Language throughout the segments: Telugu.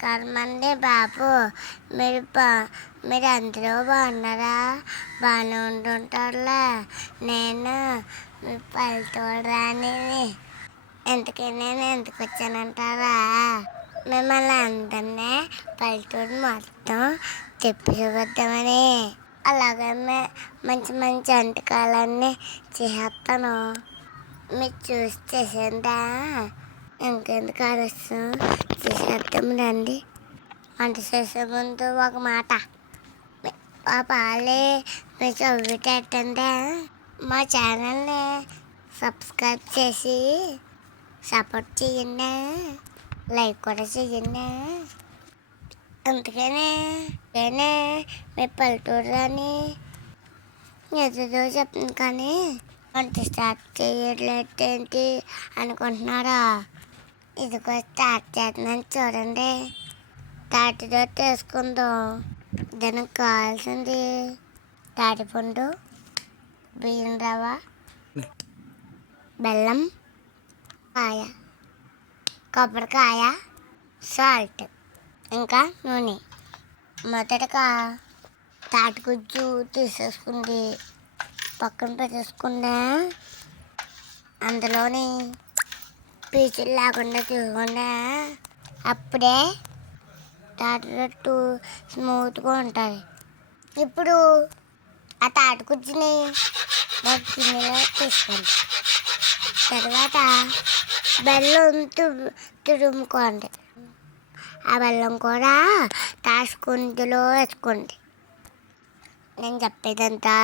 నమస్కారం అండి బాబు. మీరు మీరు అందరూ బాగున్నారా? బాగానే ఉంటుంటారులే. నేను మీ పల్లెటూరు రానిని. ఎందుకని నేను ఎందుకు వచ్చానంటారా? మిమ్మల్ని అందరినీ పల్లెటూరు మొత్తం తిప్పి చూపిద్దామని. అలాగే మంచి మంచి వంటకాలన్నీ చేస్తాను. మీరు చూసి చేసిందా? ఇంకెందుకు ఆలస్యం, చేసేద్దాం రండి. వంట చేసే ముందు ఒక మాట, ఆ పాలే మీరు చదివితేటంటే మా ఛానల్ని సబ్స్క్రైబ్ చేసి సపోర్ట్ చేయండి, లైక్ కూడా చేయండి. అందుకనే మీ పల్లెటూరు అని ఎదురు చెప్తుంది, కానీ వంట స్టార్ట్ చేయలేదేంటి అనుకుంటున్నారా? ఇదిగో స్టార్ట్ చేస్తున్నాను చూడండి. తాటితో వేసుకుందాం. దానికి కావాల్సింది తాటిపండు, బియ్యం రవ్వ, బెల్లం, కాయ, కొబ్బరికాయ, సాల్ట్, ఇంకా నూనె. మొదటగా తాటిగుజ్జు తీసేసుకుంది పక్కన పెట్టేసుకున్నా. అందులోని పీచులు లేకుండా తీసుకున్నా. అప్పుడే తాటిరొట్టు స్మూత్గా ఉంటుంది. ఇప్పుడు ఆ తాటిగుజ్జుని గిన్నెలో తీసుకోండి. తర్వాత బెల్లం తురుముకోండి. ఆ బెల్లం కూడా తాసుకుందులో వేసుకోండి. నేను చెప్పేదంతా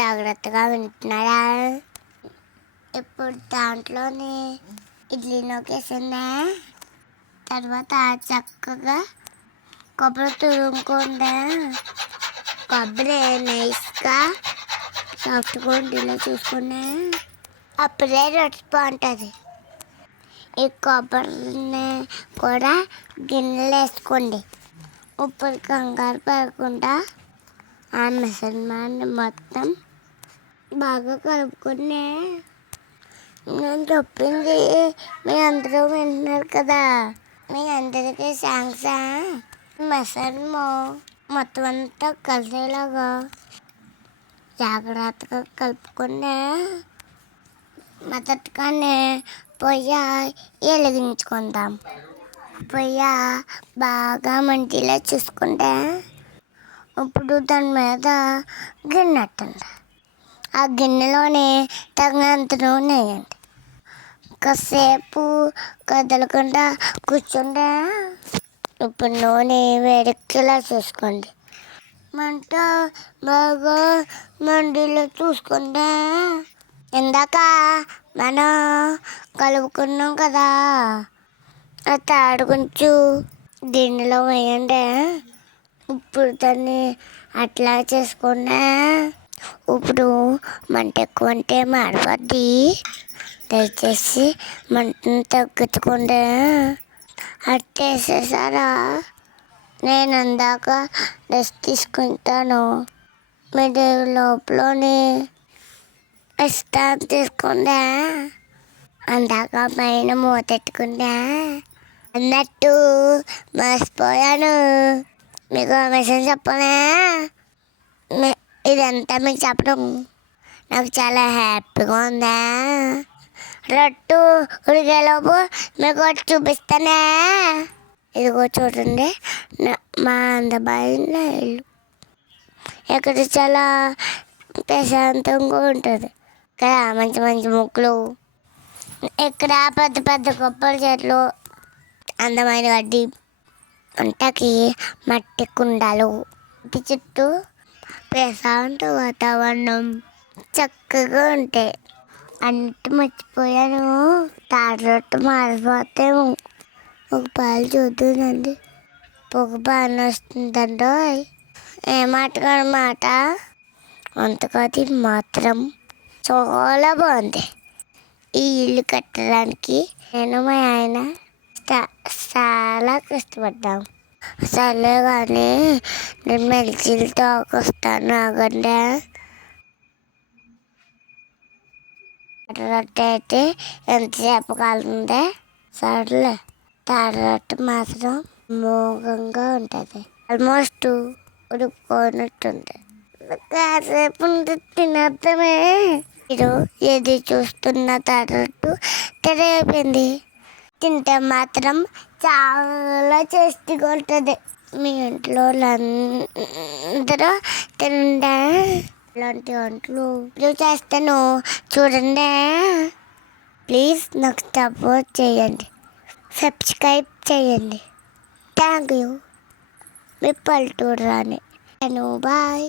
జాగ్రత్తగా వింటున్నారా? ఇప్పుడు దాంట్లోని ఇడ్లీలోకి వేసిందా. తర్వాత చక్కగా కొబ్బరి తురుముకుండా, కొబ్బరి నైస్గా సాఫ్ట్గా ఉండేలా చూసుకున్నా. అప్పుడే రొట్టె బాగుంటుంది. ఈ కొబ్బరిని కూడా గిన్నెలు వేసుకోండి. ఇప్పుడు కంగారు పడకుండా ఆ మిశ్రమాన్ని మొత్తం బాగా కలుపుకుని, నేను చెప్పింది మీ అందరూ వింటున్నారు కదా, మీ అందరికీ థాంక్స్. మిశ్రమం మొత్తం అంతా కలిసేలాగా జాగ్రత్తగా కలుపుకుని మొదటగానే పొయ్యి వెలిగించుకుందాం. పొయ్యి బాగా మంటేలా చూసుకుంటే ఇప్పుడు దాని మీద గిన్నె పెట్టండి. ఆ గిన్నెలోని తగినంత నూనె వేయండి. కాసేపు కదలకుండా కూర్చుంటే ఇప్పుడు నూనె వేడెక్కేలా చూసుకోండి. మంట బాగా మండేలా చూసుకుంటే ఇందాక మనం కలుపుకున్నాం కదా, ఆ తాడుగుంచు గిన్నెలో వేయండి. ఇప్పుడు దాన్ని అట్లా చేసుకున్నా. ఇప్పుడు మంట ఎక్కువ అంటే మాడిపోద్ది. దయచేసి మంటను తగ్గించుకోండి. అట్టేసేసారా? నేను అందాక రెస్ట్ తీసుకుంటాను. మీరు లోపలని విశ్రాంతి తీసుకుందా. అందాక పైన మూతెట్టుకుందా అన్నట్టు మర్చిపోయాను. మీకు విషయం చెప్పనా? ఇదంతా మీకు చెప్పడం నాకు చాలా హ్యాపీగా ఉందా. రొట్టు ఉడికేలోపు మీకు ఒకటి చూపిస్తానే. ఇదిగో చూడండి, మా అందమైన ఇల్లు. ఇక్కడ చాలా ప్రశాంతంగా ఉంటుంది కదా. మంచి మంచి ముగ్గులు, ఇక్కడ పెద్ద పెద్ద కొబ్బరి చెట్లు, అందమైన గడ్డి, వంటకి మట్టి కుండలు, ఇంటి చుట్టూ ప్రశాంత వాతావరణం చక్కగా ఉంటాయి. అన్నిటి మర్చిపోయాను, తాటి రొట్టె మారిపోతేమో ఒక పాలు చూద్దానండి. పొగ బాగానే వస్తుందండో. ఏ మాట వంటగది మాత్రం చాలా బాగుంది. ఈ ఇల్లు కట్టడానికి నేను మా ఆయన చాలా కష్టపడ్డాం. సర్లే కానీ నేను మెలిచిలతో వస్తాను, ఆగండి. రొట్టె అయితే ఎంతసేపు కాలుతుంది. సర్లే, తాడి రొట్టె మాత్రం మోగంగా ఉంటుంది, ఆల్మోస్ట్ ఉడికిపోయినట్టుంది. కాసేపు ఉండి తినేద్దామే. మీరు ఏది చూస్తున్న తర్వాత కర్రీ అయిపోయింది. తింటే మాత్రం చాలా టేస్టీగా ఉంటుంది. మీ ఇంట్లో అందరూ తింటే ఇలాంటి వంటలు ఇప్పుడు చేస్తాను చూడండి. ప్లీజ్ నాకు సపోర్ట్ చేయండి, సబ్స్క్రైబ్ చేయండి. Thank you. మీ పల్లెటూరు రాని. బాయ్.